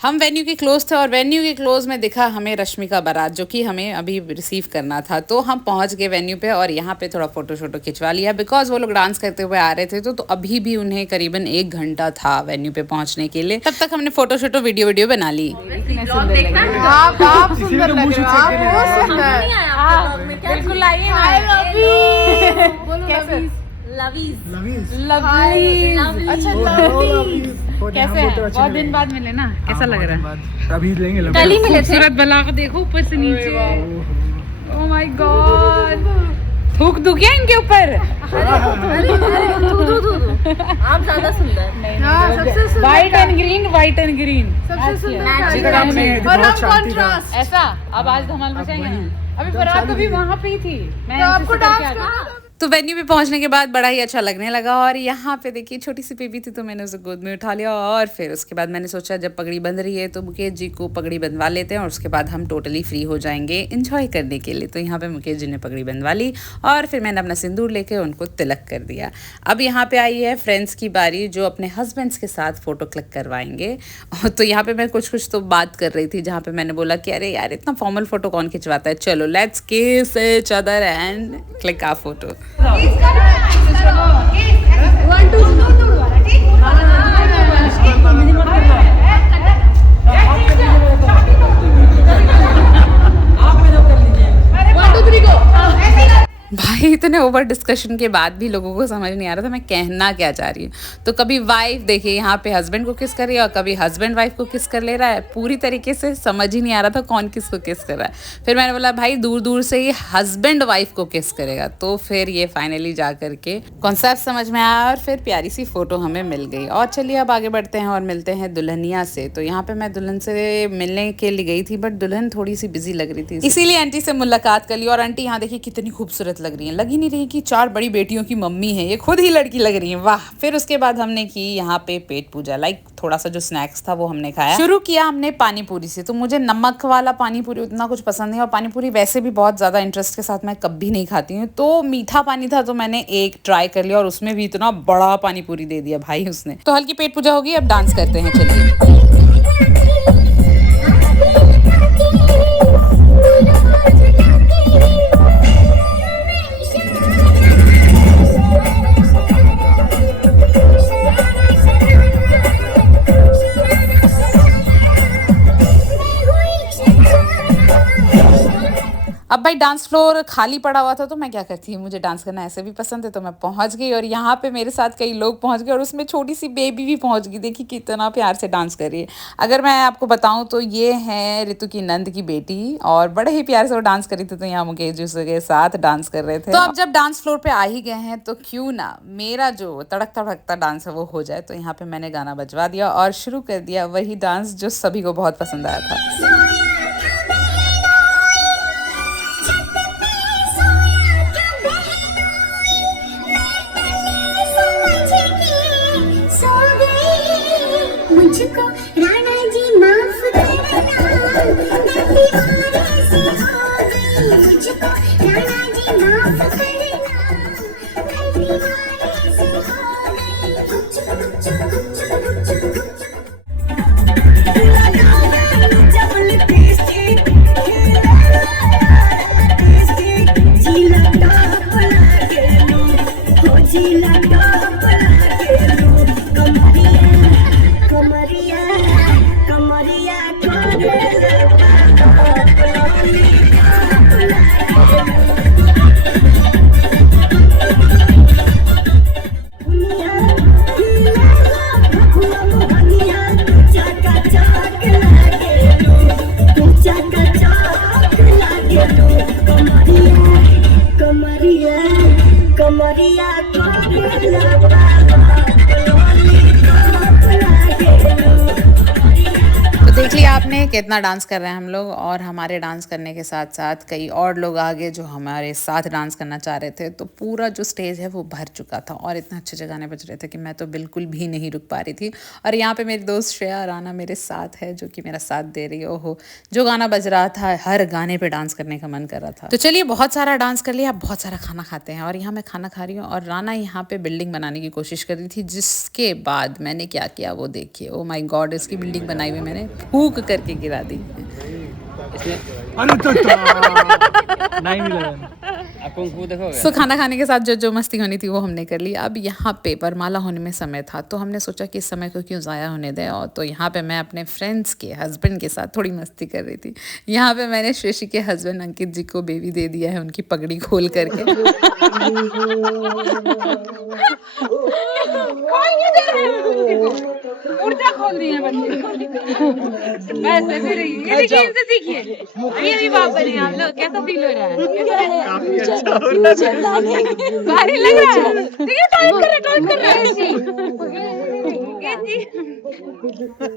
हम वेन्यू के क्लोज थे और वेन्यू के क्लोज में दिखा हमें रश्मि का बारात जो कि हमें अभी रिसीव करना था। तो हम पहुंच गए वेन्यू पे और यहाँ पे थोड़ा फोटो शोटो खिंचवा लिया बिकॉज वो लोग डांस करते हुए आ रहे थे। तो अभी भी उन्हें करीबन 1 घंटा था वेन्यू पे पहुंचने के लिए। तब तक हमने फोटो शोटो वीडियो बना ली। कैसे है? बहुत दिन बाद मिले ना, कैसा लग रहा है? अभी लेंगे कल ही मिले थे। खूबसूरत बला को देखो ऊपर से नीचे। ओह माय गॉड, थूक दूं क्या इनके ऊपर? आप ज्यादा सुंदर नहीं। सबसे सुंदर white and green, white and green सबसे सुंदर और हम कॉन्ट्रास्ट। ऐसा अब आज धमाल मचाएंगे। अभी फरार तो भी वहाँ पे ही थी। मैं आपको डांस तो वेन्यू पे पहुंचने के बाद बड़ा ही अच्छा लगने लगा और यहाँ पे देखिए छोटी सी बेबी थी तो मैंने उसे गोद में उठा लिया। और फिर उसके बाद मैंने सोचा जब पगड़ी बंध रही है तो मुकेश जी को पगड़ी बंधवा लेते हैं और उसके बाद हम टोटली फ्री हो जाएंगे इंजॉय करने के लिए। तो यहाँ पे मुकेश जी ने पगड़ी बंधवा ली और फिर मैंने अपना सिंदूर लेके उनको तिलक कर दिया। अब यहाँ पे आई है फ्रेंड्स की बारी जो अपने हस्बैंड्स के साथ फोटो क्लिक करवाएंगे। तो यहाँ पे मैं कुछ तो बात कर रही थी जहाँ पे मैंने बोला कि अरे यार इतना फॉर्मल फोटो कौन खिंचवाता है, चलो let's kiss each other and click a photo. भाई इतने ओवर डिस्कशन के बाद भी लोगों को समझ नहीं आ रहा था मैं कहना क्या चाह रही हूँ। तो कभी वाइफ देखिए यहाँ पे हस्बैंड को किस कर रही है और कभी हस्बैंड वाइफ को किस कर ले रहा है। पूरी तरीके से समझ ही नहीं आ रहा था कौन किसको किस कर रहा है। फिर मैंने बोला भाई दूर दूर से ही हस्बैंड वाइफ को किस करेगा। तो फिर ये फाइनली जा करके कॉन्सेप्ट समझ में आया और फिर प्यारी सी फोटो हमें मिल गई। और चलिए अब आगे बढ़ते हैं और मिलते हैं दुल्हनिया से। तो यहाँ पे मैं दुल्हन से मिलने के लिए गई थी बट दुल्हन थोड़ी सी बिजी लग रही थी, इसीलिए आंटी से मुलाकात कर ली। और आंटी यहाँ देखिए कितनी खूबसूरत लग रही है, लगी नहीं रही कि 4 बड़ी बेटियों की मम्मी है, ये खुद ही लड़की लग रही है, वाह। फिर उसके बाद हमने की यहाँ पे पेट पूजा, लाइक थोड़ा सा जो स्नैक्स था वो हमने खाया। शुरू किया हमने पानी पूरी से। तो मुझे नमक वाला पानी पूरी उतना कुछ पसंद नहीं और पानी पूरी वैसे भी बहुत ज्यादा इंटरेस्ट के साथ मैं कभी नहीं खाती हूँ। तो मीठा पानी था तो मैंने एक ट्राई कर लिया और उसमें भी इतना बड़ा पानी पूरी दे दिया भाई उसने। तो हल्की पेट पूजा होगी, अब डांस करते हैं चलिए। अब भाई डांस फ्लोर खाली पड़ा हुआ था तो मैं क्या करती हूँ, मुझे डांस करना ऐसे भी पसंद है। तो मैं पहुंच गई और यहाँ पे मेरे साथ कई लोग पहुंच गए और उसमें छोटी सी बेबी भी पहुंच गई। देखिए कितना प्यार से डांस कर रही है। अगर मैं आपको बताऊं तो ये है ऋतु की नंद की बेटी और बड़े ही प्यार से वो डांस कर रही थी। तो यहाँ मुकेश जी के साथ डांस कर रहे थे। तो अब जब डांस फ्लोर पे आ ही गए हैं तो क्यों ना मेरा जो तड़कता भड़कता डांस है वो हो जाए। तो यहाँ पे मैंने गाना बजवा दिया और शुरू कर दिया वही डांस जो सभी को बहुत पसंद आया था। मुझको राणा जी माफ करना, मैं दीवाने से हो गई। मुझको राणा जी माफ करना, मैं दीवाने से हो आपने कितना डांस कर रहे हैं हम लोग, और हमारे डांस करने के साथ साथ कई और लोग आगे जो हमारे साथ डांस करना चाह रहे थे। तो पूरा जो स्टेज है वो भर चुका था और इतने अच्छे अच्छे गाने बज रहे थे कि मैं तो बिल्कुल भी नहीं रुक पा रही थी। और यहाँ पे मेरी दोस्त श्रेया राना मेरे साथ है जो कि मेरा साथ दे रही है। ओहो, जो गाना बज रहा था हर गाने पे डांस करने का मन कर रहा था। तो चलिए, बहुत सारा डांस कर लिया, अब बहुत सारा खाना खाते हैं। और यहाँ मैं खाना खा रही हूँ और राना यहाँ पे बिल्डिंग बनाने की कोशिश कर रही थी, जिसके बाद मैंने क्या किया वो देखिए। ओ माय गॉड, इसकी बिल्डिंग बनाई हुई मैंने फूक करके गिरा दी। सो खाना खाने के साथ जो जो मस्ती होनी थी वो हमने कर ली। अब यहाँ पे वरमाला होने में समय था, तो हमने सोचा कि इस समय को क्यों ज़ाया होने दें। और तो यहाँ पे मैं अपने फ्रेंड्स के हस्बैंड के साथ थोड़ी मस्ती कर रही थी। यहाँ पे मैंने श्रेषी के हस्बैंड अंकित जी को बेबी दे दिया है, उनकी पगड़ी खोल करके। ऊर्जा खोल दी है बंदे को। वैसे फिर ये देखिए, इनसे सीखिए। ये भी बाप बने आप लोग, कैसा फील हो रहा है? काफी अच्छा हो रहा है, भारी लग रहा है। देखिए टाइम कर रहा है।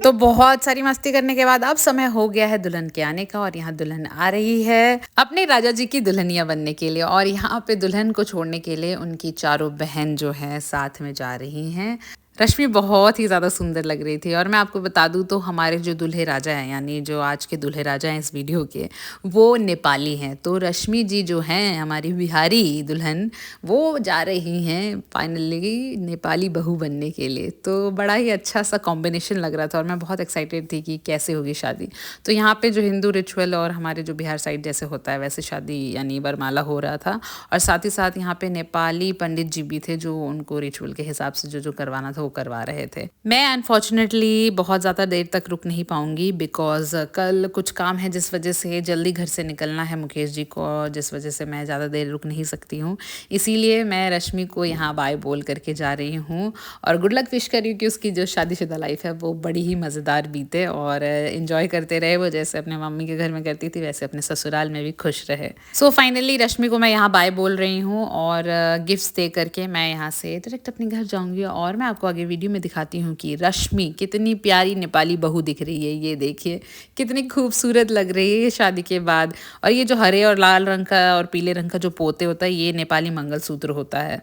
तो बहुत सारी मस्ती करने के बाद अब समय हो गया है दुल्हन के आने का, और यहाँ दुल्हन आ रही है अपने राजा जी की दुल्हनिया बनने के लिए। और यहाँ पे दुल्हन को छोड़ने के लिए उनकी चारों बहन जो है साथ में जा रही हैं। रश्मि बहुत ही ज़्यादा सुंदर लग रही थी। और मैं आपको बता दूं तो हमारे जो दूल्हे राजा हैं, यानी जो आज के दूल्हे राजा हैं इस वीडियो के, वो नेपाली हैं। तो रश्मि जी जो हैं हमारी बिहारी दुल्हन, वो जा रही हैं फाइनली नेपाली बहू बनने के लिए। तो बड़ा ही अच्छा सा कॉम्बिनेशन लग रहा था और मैं बहुत एक्साइटेड थी कि कैसे होगी शादी। तो यहाँ पे जो हिंदू रिचुअल और हमारे जो बिहार साइड जैसे होता है वैसे शादी यानी वरमाला हो रहा था। और साथ ही साथ यहाँ पे नेपाली पंडित जी भी थे जो उनको रिचुअल के हिसाब से जो करवाना था करवा रहे थे। मैं अनफॉर्चुनेटली बहुत ज़्यादा देर तक रुक नहीं पाऊंगी, बिकॉज कल कुछ काम है जिस वजह से जल्दी घर से निकलना है मुकेश जी को, जिस वजह से मैं ज़्यादा देर रुक नहीं सकती हूँ। इसीलिए मैं रश्मि को यहाँ बाय बोल करके जा रही हूँ और गुड लक विश कर रही हूँ कि उसकी जो शादीशुदा लाइफ है वो बड़ी ही मज़ेदार बीते और इन्जॉय करते रहे। वो जैसे अपने मम्मी के घर में करती थी वैसे अपने ससुराल में भी खुश रहे। सो फाइनली रश्मि को मैं यहाँ बाय बोल रही हूँ और गिफ्ट्स दे करके मैं यहाँ से डायरेक्ट अपने घर जाऊँगी। और मैं आपको आगे वीडियो में दिखाती हूँ कि रश्मि कितनी प्यारी नेपाली बहू दिख रही है। ये देखिए कितनी खूबसूरत लग रही है शादी के बाद। और ये जो हरे और लाल रंग का और पीले रंग का जो पोते होता है ये नेपाली मंगलसूत्र होता है।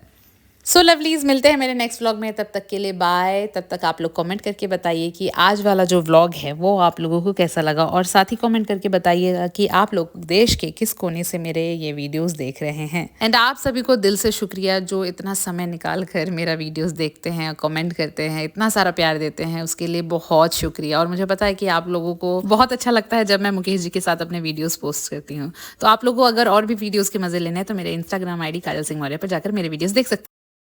सो लवलीज, मिलते हैं मेरे नेक्स्ट व्लॉग में। तब तक के लिए बाय। तब तक आप लोग कमेंट करके बताइए कि आज वाला जो व्लॉग है वो आप लोगों को कैसा लगा, और साथ ही कमेंट करके बताइएगा कि आप लोग देश के किस कोने से मेरे ये वीडियोस देख रहे हैं। एंड आप सभी को दिल से शुक्रिया जो इतना समय निकाल कर मेरा वीडियोस देखते हैं, कमेंट करते हैं, इतना सारा प्यार देते हैं, उसके लिए बहुत शुक्रिया। और मुझे पता है कि आप लोगों को बहुत अच्छा लगता है जब मैं मुकेश जी के साथ अपने वीडियोस पोस्ट करती हूँ। तो आप लोगों को अगर और भी वीडियोज़ के मजे लेने हैं तो मेरे इंस्टाग्राम ID काजल सिंह मौर्य पर जाकर मेरे वीडियोज़ देख सकते हैं।